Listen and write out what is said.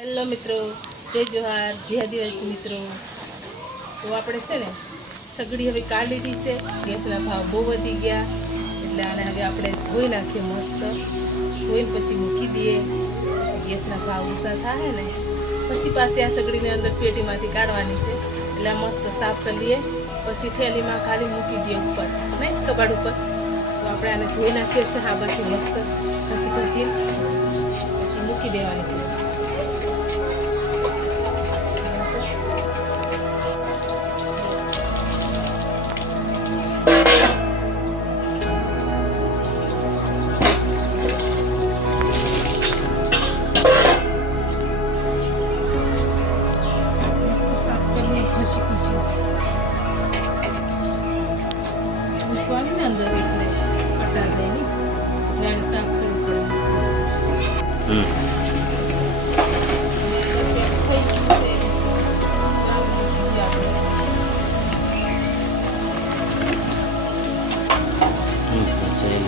Hello મિત્રો, જય જોહાર, જય આદિવાસી મિત્રો. તો આપણે છે ને સગડી હવે કાઢી લીધી છે. ગેસના ભાવ બહુ વધી ગયા એટલે આને હવે આપણે ધોઈ નાખીએ. મસ્ત ધોઈને પછી મૂકી દઈએ. પછી ગેસના ભાવ ઓછા થાય ને પછી પાછી આ સગડીને અંદર પેટીમાંથી કાઢવાની છે. એટલે આ મસ્ત સાફ કરી લઈએ. પછી થેલીમાં ખાલી મૂકી દઈએ ઉપર, નહીં કબાડ ઉપર. તો આપણે આને ધોઈ નાખીએ છે હાબાથી મસ્ત પછી મૂકી દેવાની છે. અંદર એટલે અટાર દઈને ગાડી સાફ કરવી પડે. Jai